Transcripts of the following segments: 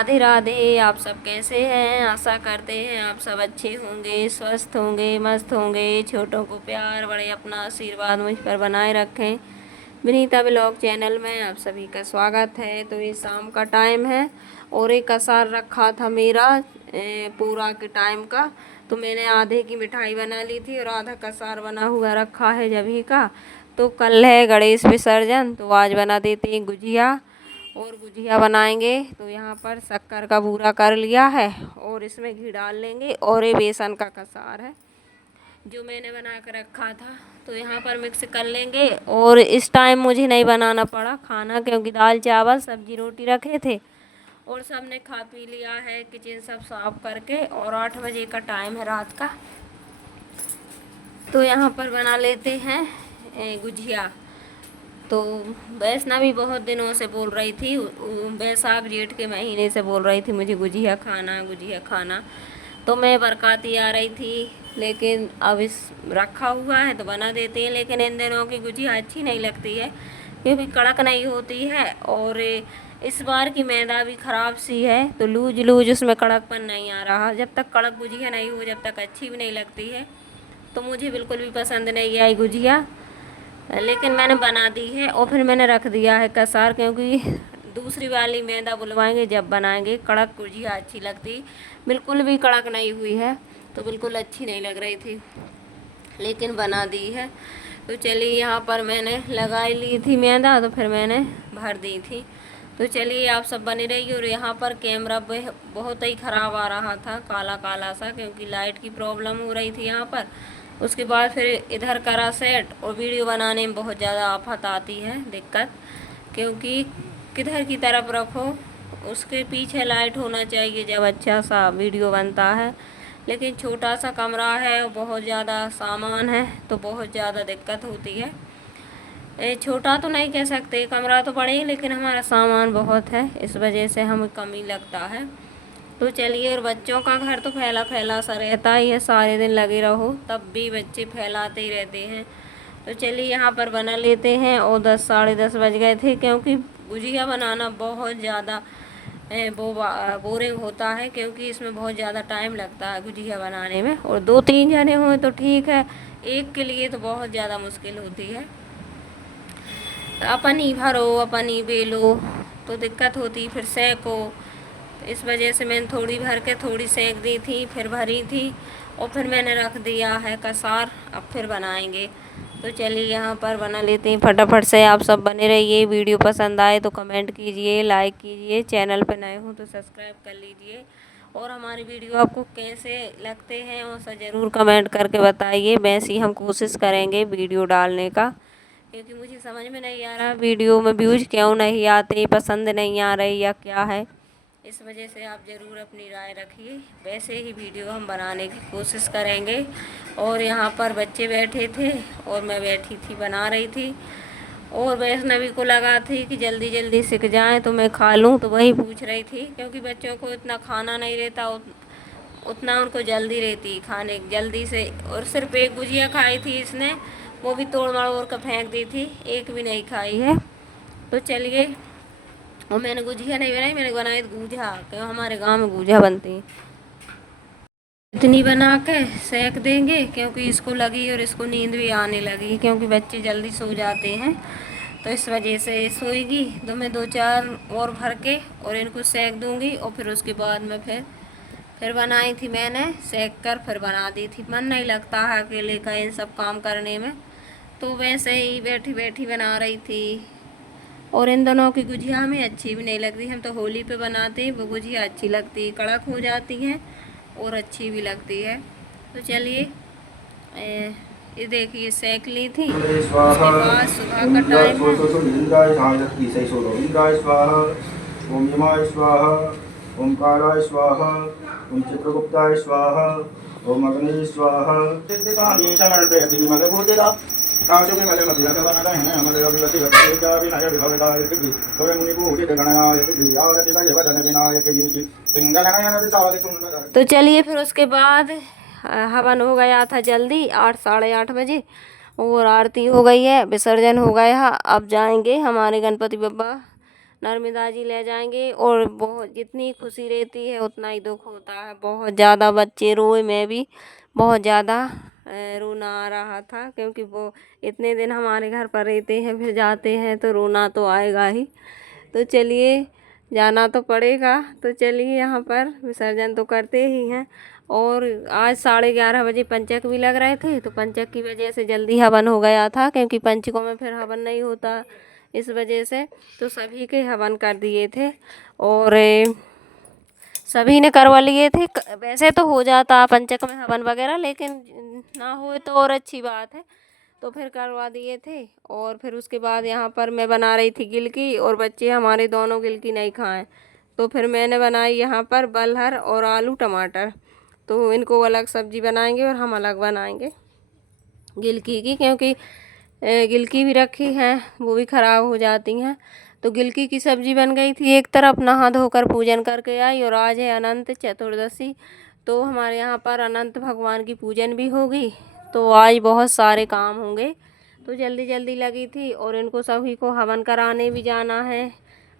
राधे राधे। आप सब कैसे हैं? आशा करते हैं आप सब अच्छे होंगे, स्वस्थ होंगे, मस्त होंगे। छोटों को प्यार, बड़े अपना आशीर्वाद मुझ पर बनाए रखें। विनीता ब्लॉग चैनल में आप सभी का स्वागत है। तो ये शाम का टाइम है और एक कसार रखा था मेरा पूरा के टाइम का, तो मैंने आधे की मिठाई बना ली थी और आधा कसार बना हुआ रखा है जभी का। तो कल है गणेश विसर्जन, तो आज बना देते हैं गुजिया और गुजिया बनाएंगे। तो यहाँ पर शक्कर का बूरा कर लिया है और इसमें घी डाल लेंगे और ये बेसन का कसार है जो मैंने बना कर रखा था, तो यहाँ पर मिक्स कर लेंगे। और इस टाइम मुझे नहीं बनाना पड़ा खाना, क्योंकि दाल चावल सब्जी रोटी रखे थे और सबने खा पी लिया है, किचन सब साफ करके। और 8 बजे का टाइम है रात का। तो यहाँ पर बना लेते हैं गुजिया। तो वैष्णवी बहुत दिनों से बोल रही थी, बैसाख जेठ के महीने से बोल रही थी मुझे गुजिया खाना, गुजिया खाना। तो मैं बरकाती आ रही थी, लेकिन अब इस रखा हुआ है तो बना देते हैं। लेकिन इन दिनों की गुजिया अच्छी नहीं लगती है, क्योंकि कड़क नहीं होती है। और इस बार की मैदा भी ख़राब सी है, तो लूज लूज उसमें कड़कपन नहीं आ रहा। जब तक कड़क गुजिया नहीं हो जब तक अच्छी भी नहीं लगती है। तो मुझे बिल्कुल भी पसंद नहीं आई गुजिया, लेकिन मैंने बना दी है और फिर मैंने रख दिया है कसार, क्योंकि दूसरी वाली मैदा बुलवाएंगे जब बनाएंगे। कड़क गुजिया अच्छी लगती, बिल्कुल भी कड़क नहीं हुई है तो बिल्कुल अच्छी नहीं लग रही थी, लेकिन बना दी है। तो चलिए, यहाँ पर मैंने लगा ली थी मैदा, तो फिर मैंने भर दी थी। तो चलिए, आप सब बने रहिए। और यहाँ पर कैमरा बहुत ही ख़राब आ रहा था, काला काला सा, क्योंकि लाइट की प्रॉब्लम हो रही थी यहाँ पर। उसके बाद फिर इधर करा सेट, और वीडियो बनाने में बहुत ज़्यादा आफत आती है, दिक्कत, क्योंकि किधर की तरफ रखो उसके पीछे लाइट होना चाहिए जब अच्छा सा वीडियो बनता है। लेकिन छोटा सा कमरा है और बहुत ज़्यादा सामान है, तो बहुत ज़्यादा दिक्कत होती है। छोटा तो नहीं कह सकते, कमरा तो बड़े ही, लेकिन हमारा सामान बहुत है, इस वजह से हमें कम ही लगता है। तो चलिए, और बच्चों का घर तो फैला फैला सा रहता ही है, सारे दिन लगे रहो तब भी बच्चे फैलाते ही रहते हैं। तो चलिए, यहाँ पर बना लेते हैं। और 10 साढ़े 10 बज गए थे, क्योंकि गुजिया बनाना बहुत ज़्यादा बोरिंग होता है, क्योंकि इसमें बहुत ज़्यादा टाइम लगता है गुजिया बनाने में। और 2-3 जने हों तो ठीक है, एक के लिए तो बहुत ज़्यादा मुश्किल होती है। अपन ही भरो, अपन ही बेलो, तो दिक्कत होती, फिर सेको। इस वजह से मैंने थोड़ी भर के थोड़ी सेक दी थी, फिर भरी थी और फिर मैंने रख दिया है कसार। अब फिर बनाएंगे। तो चलिए, यहाँ पर बना लेते हैं फटाफट से। आप सब बने रहिए। वीडियो पसंद आए तो कमेंट कीजिए, लाइक कीजिए, चैनल पर नए हो तो सब्सक्राइब कर लीजिए। और हमारी वीडियो आपको कैसे लगते हैं और सब ज़रूर कमेंट करके बताइए। वैसे ही हम कोशिश करेंगे वीडियो डालने का, क्योंकि मुझे समझ में नहीं आ रहा वीडियो में व्यूज क्यों नहीं आते, पसंद नहीं आ रही या क्या है। इस वजह से आप ज़रूर अपनी राय रखिए। वैसे ही वीडियो हम बनाने की कोशिश करेंगे। और यहाँ पर बच्चे बैठे थे और मैं बैठी थी, बना रही थी। और वैष्णवी को लगा थी कि जल्दी जल्दी सीख जाएं तो मैं खा लूं, तो वही पूछ रही थी, क्योंकि बच्चों को इतना खाना नहीं रहता, उतना उनको जल्दी रहती खाने जल्दी से। और सिर्फ एक गुजिया खाई थी इसने, वो भी तोड़ मड़ोड़ कर फेंक दी थी, एक भी नहीं खाई है। तो चलिए, और मैंने गुजिया नहीं बनाई, मैंने बनाई गूझा, क्यों हमारे गांव में गूझा बनती है। इतनी बना के सेक देंगे, क्योंकि इसको लगी और इसको नींद भी आने लगी, क्योंकि बच्चे जल्दी सो जाते हैं, तो इस वजह से सोएगी। तो मैं 2-4 और भर के और इनको सेक दूंगी। और फिर उसके बाद में फिर बनाई थी मैंने, सेक कर फिर बना दी थी। मन नहीं लगता है अकेले का इन सब काम करने में, तो वैसे ही बैठी बैठी बना रही थी। और इन दोनों की गुजिया हमें अच्छी भी नहीं लगती। हम तो होली पे बनाते हैं, वो गुजिया अच्छी लगती है, कड़क हो जाती हैं और अच्छी भी लगती है। तो चलिए, ये देखिए सेक ली थी। उसके बाद सुबह का टाइम है। ओम यमाय स्वाहा, ओमकाराय स्वाहा, ओम चित्रगुप्ताय स्वाहा, ओम अग्नि स्वाहा। तो चलिए, फिर उसके बाद हवन हो गया था जल्दी 8 साढ़े 8 बजे, और आरती हो गई है, विसर्जन हो गया। अब जाएंगे हमारे गणपति बप्पा नर्मदा जी ले जाएंगे। और बहुत जितनी खुशी रहती है उतना ही दुख होता है। बहुत ज़्यादा बच्चे रोए, मैं भी बहुत ज़्यादा रोना आ रहा था, क्योंकि वो इतने दिन हमारे घर पर रहते हैं, फिर जाते हैं तो रोना तो आएगा ही। तो चलिए, जाना तो पड़ेगा, तो चलिए यहाँ पर विसर्जन तो करते ही हैं। और आज 11:30 बजे पंचक भी लग रहे थे, तो पंचक की वजह से जल्दी हवन हो गया था, क्योंकि पंचकों में फिर हवन नहीं होता इस वजह से। तो सभी के हवन कर दिए थे और सभी ने करवा लिए थे। वैसे तो हो जाता पंचक में हवन वगैरह, लेकिन ना हो तो और अच्छी बात है, तो फिर करवा दिए थे। और फिर उसके बाद यहाँ पर मैं बना रही थी गिलकी, और बच्चे हमारे दोनों गिलकी नहीं खाएं, तो फिर मैंने बनाई यहाँ पर बलहर और आलू टमाटर। तो इनको अलग सब्जी बनाएंगे और हम अलग बनाएंगे गिलकी की, क्योंकि गिलकी भी रखी हैं, वो भी ख़राब हो जाती हैं। तो गिलकी की सब्जी बन गई थी। एक तरफ नहा धोकर पूजन करके आई, और आज है अनंत चतुर्दशी, तो हमारे यहाँ पर अनंत भगवान की पूजन भी होगी। तो आज बहुत सारे काम होंगे, तो जल्दी जल्दी लगी थी। और इनको सभी को हवन कराने भी जाना है।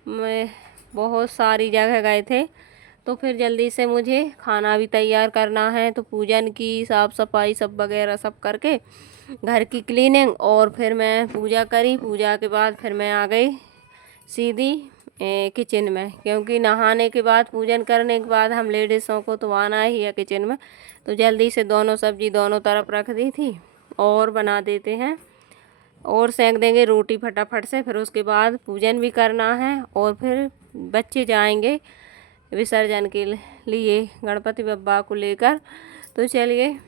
मैं बहुत सारी जगह गए थे, तो फिर जल्दी से मुझे खाना भी तैयार करना है। तो पूजन की साफ़ सफाई सब वगैरह सब करके घर की क्लीनिंग, और फिर मैं पूजा करी। पूजा के बाद फिर मैं आ गई सीधी किचन में, क्योंकि नहाने के बाद पूजन करने के बाद हम लेडीज़ों को तो आना ही है किचन में। तो जल्दी से दोनों सब्जी दोनों तरफ रख दी थी, और बना देते हैं और सेंक देंगे रोटी फटाफट से। फिर उसके बाद पूजन भी करना है, और फिर बच्चे जाएंगे विसर्जन के लिए गणपति बप्पा को लेकर। तो चलिए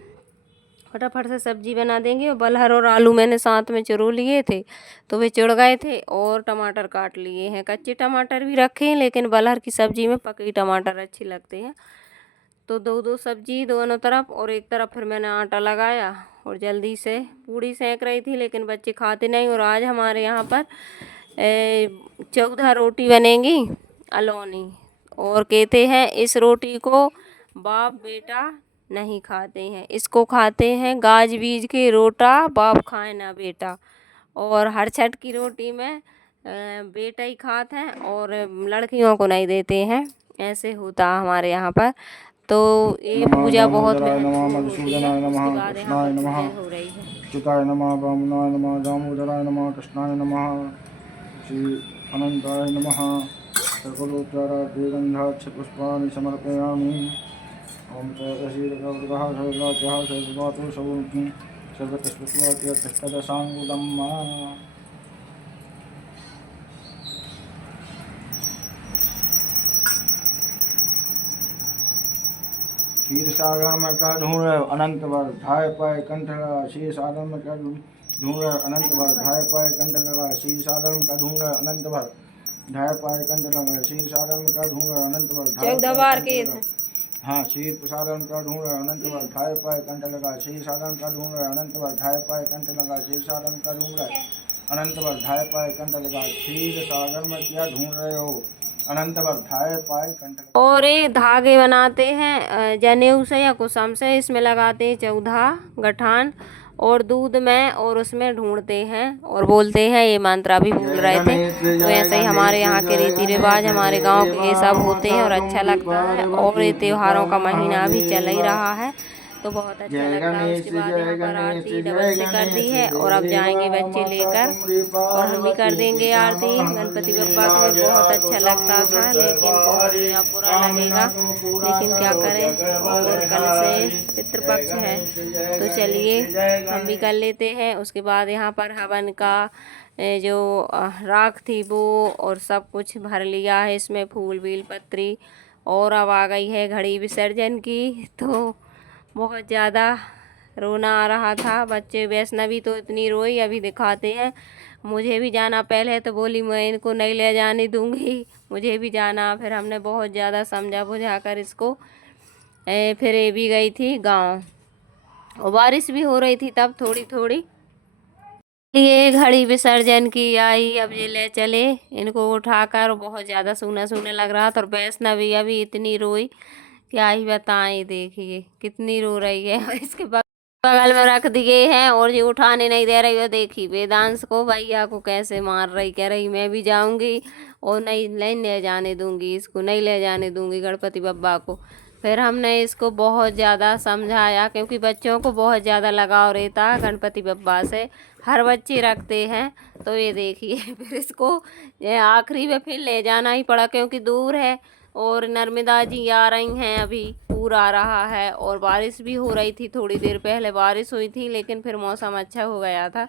फटाफट से सब्जी बना देंगे। और बलहर और आलू मैंने साथ में चुरो लिए थे, तो वे चुड़ गए थे, और टमाटर काट लिए हैं। कच्चे टमाटर भी रखे हैं, लेकिन बलहर की सब्जी में पके टमाटर अच्छे लगते हैं। तो दो दो सब्जी दोनों तरफ, और एक तरफ फिर मैंने आटा लगाया और जल्दी से पूड़ी सेंक रही थी, लेकिन बच्चे खाते नहीं। और आज हमारे यहाँ पर 14 रोटी बनेंगी अलोनी, और कहते हैं इस रोटी को बाप बेटा नहीं खाते हैं, इसको खाते हैं गाज बीज के रोटा, बाप खाए ना बेटा। और हर छठ की रोटी में बेटा ही खाते हैं, और लड़कियों को नहीं देते हैं, ऐसे होता हमारे यहाँ पर। तो ये पूजा बहुत महत्वपूर्ण होती है। उसके बाद यहाँ पर पूजा हो रही है। चिताय नमः, वामनाय नमः, दामोदराय नमः, कृष्णाय नमः, श्री अनंताय नमः। सर्वोपचारार्थगंधाक्षपुष्पाणि समर्पयामि। ओम तैतशीलकवृतः सर्वाचः सर्ववातो सवोऽग्नि सर्वतस्पुष्पात्यष्टदशाङ्गुलम्। क्षीर सागर में का ढूंढ रहे हो अनंत बार ढाई पाए कंठ लगा। क्षीर सागर में का ढूंढ रहे हो अनंत बार ढाई पाए कंठ लगा। क्षीर सागर में का ढूंढ रहे हो अनंत बार ढाई पाए कंठ लगा। क्षीर सागर में का ढूंढ रहे हो अनंत बार 14 बार के थे। हाँ, क्षीर प्रसादन का ढूंढ रहे हो अनंत बार ढाई पाए कंठ लगा। क्षीर साधन का ढूंढ रहे हो अनंत बार ढाई पाए कंठ लगा। क्षीर साधन का ढूंढ रहे अनंत बार ढाई पाए कंठ लगा। क्षीर सागर में क्या ढूंढ रहे हो अनंत बार ढाई पाए कंठ लगा। और ये धागे बनाते हैं जनेऊ से या कुसम से, इसमें लगाते हैं 14 गठान, और दूध में और उसमें ढूंढते हैं और बोलते हैं, ये मंत्र भी बोल रहे थे। तो ऐसे ही हमारे यहाँ के रीति रिवाज, हमारे गांव के ये सब होते हैं, और अच्छा लगता है। और ये त्योहारों का महीना भी चल ही रहा है, तो बहुत अच्छा लगता है। उसके बाद यहाँ पर आरती डबल से कर दी है, और अब जाएंगे बच्चे लेकर, और हम भी कर देंगे आरती गणपति बप्पा की। बहुत अच्छा लगता था, लेकिन बहुत यहाँ बुरा लगेगा, लेकिन क्या करें। और कल से पितृपक्ष है, तो चलिए हम भी कर लेते हैं। उसके बाद यहाँ पर हवन का जो राख थी वो और सब कुछ भर लिया है इसमें, फूल बेल पत्री। और अब आ गई है घड़ी विसर्जन की, तो बहुत ज़्यादा रोना आ रहा था। बच्चे वैष्णवी तो इतनी रोई, अभी दिखाते हैं। मुझे भी जाना, पहले तो बोली मैं इनको नहीं ले जाने दूंगी, मुझे भी जाना। फिर हमने बहुत ज़्यादा समझा बुझा कर इसको फिर ये भी गई थी गांव, और बारिश भी हो रही थी तब थोड़ी थोड़ी। ये घड़ी विसर्जन की आई, अब ये ले चले इनको उठाकर। बहुत ज़्यादा सूना सूना लग रहा था, और वैष्णवी अभी इतनी रोई क्या ही बताएं। देखिए कितनी रो रही है। और इसके बाद बगल में रख दिए हैं और ये उठाने नहीं दे रही है। देखी वेदांश को, भैया को कैसे मार रही, कह रही मैं भी जाऊंगी और नहीं नहीं ले जाने दूंगी, इसको नहीं ले जाने दूंगी गणपति बप्पा को। फिर हमने इसको बहुत ज़्यादा समझाया, क्योंकि बच्चों को बहुत ज़्यादा लगाव रहता है गणपति बप्पा से, हर बच्चे रखते हैं। तो ये देखिए फिर इसको ये आखिरी में फिर ले जाना ही पड़ा, क्योंकि दूर है और नर्मदा जी आ रही हैं, अभी पूर आ रहा है और बारिश भी हो रही थी। थोड़ी देर पहले बारिश हुई थी, लेकिन फिर मौसम अच्छा हो गया था।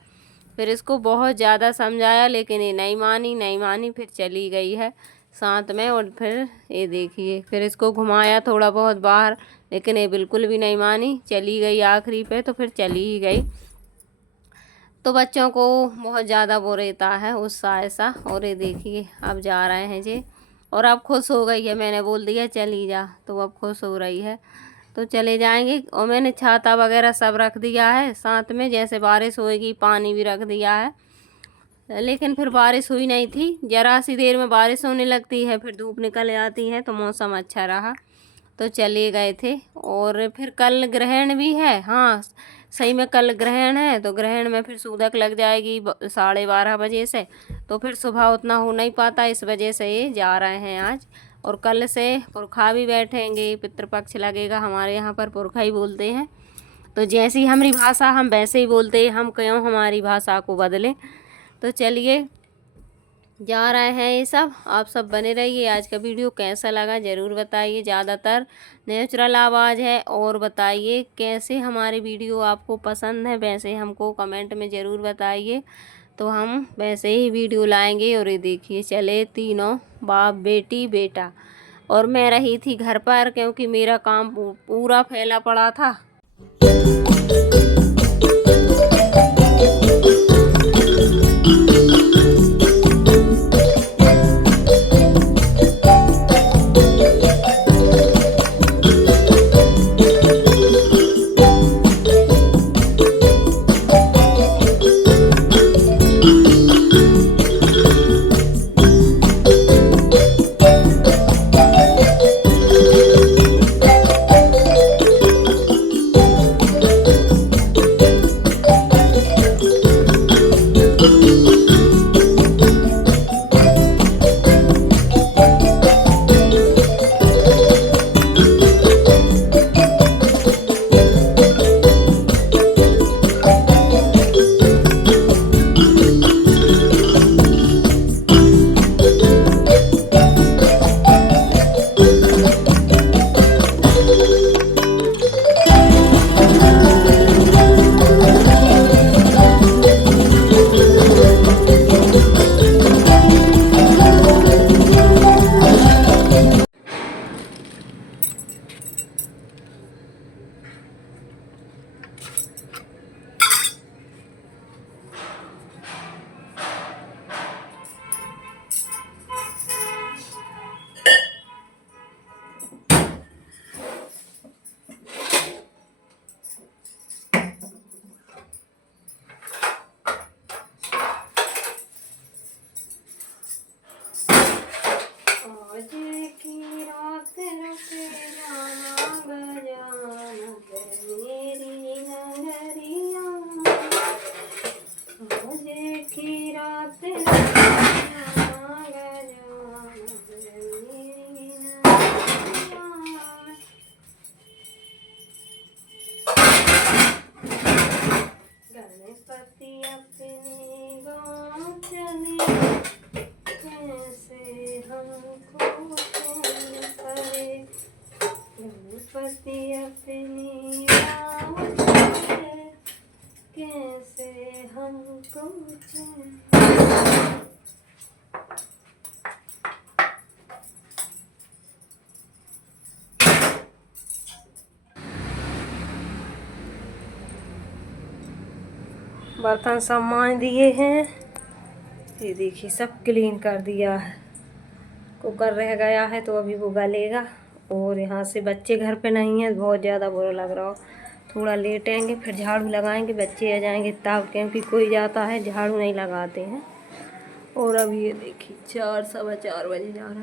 फिर इसको बहुत ज़्यादा समझाया, लेकिन ये नहीं मानी, फिर चली गई है साथ में। और फिर ये देखिए फिर इसको घुमाया थोड़ा बहुत बाहर, लेकिन ये बिल्कुल भी नहीं मानी, चली गई आखिरी पे, तो फिर चली ही गई। तो बच्चों को बहुत ज़्यादा वो रहता है उत्साह ऐसा। और ये देखिए अब जा रहे हैं जी, और अब खुश हो गई है, मैंने बोल दिया चली जा, तो अब खुश हो रही है, तो चले जाएंगे। और मैंने छाता वगैरह सब रख दिया है साथ में, जैसे बारिश होएगी पानी भी रख दिया है। लेकिन फिर बारिश हुई नहीं थी, ज़रा सी देर में बारिश होने लगती है, फिर धूप निकल आती है, तो मौसम अच्छा रहा, तो चले गए थे। और फिर कल ग्रहण भी है, हाँ सही में कल ग्रहण है, तो ग्रहण में फिर सूदक लग जाएगी 12:30 बजे से, तो फिर सुबह उतना हो नहीं पाता, इस वजह से ये जा रहे हैं आज। और कल से पुरखा भी बैठेंगे, पितृपक्ष लगेगा, हमारे यहाँ पर पुरखा ही बोलते हैं। तो जैसी हमारी भाषा हम वैसे ही बोलते हैं, हम क्यों हमारी भाषा को बदलें। तो चलिए जा रहे हैं ये सब, आप सब बने रहिए। आज का वीडियो कैसा लगा ज़रूर बताइए, ज़्यादातर नेचुरल आवाज़ है। और बताइए कैसे हमारे वीडियो आपको पसंद है, वैसे हमको कमेंट में ज़रूर बताइए, तो हम वैसे ही वीडियो लाएंगे। और ये देखिए चले तीनों, बाप बेटी बेटा, और मैं रही थी घर पर, क्योंकि मेरा काम पूरा फैला पड़ा था। गणपति अपनी कैसे हमको बर्तन सब मांज दिए हैं, ये देखिए सब क्लीन कर दिया है। कुकर रह गया है तो अभी वो गलेगा। और यहाँ से बच्चे घर पे नहीं हैं, बहुत ज़्यादा बुरा लग रहा हो, थोड़ा लेटेंगे फिर झाड़ू लगाएंगे, बच्चे आ जाएंगे तब, क्योंकि कोई जाता है झाड़ू नहीं लगाते हैं। और अब ये देखिए 4 सवा 4 बजे जा रहा है।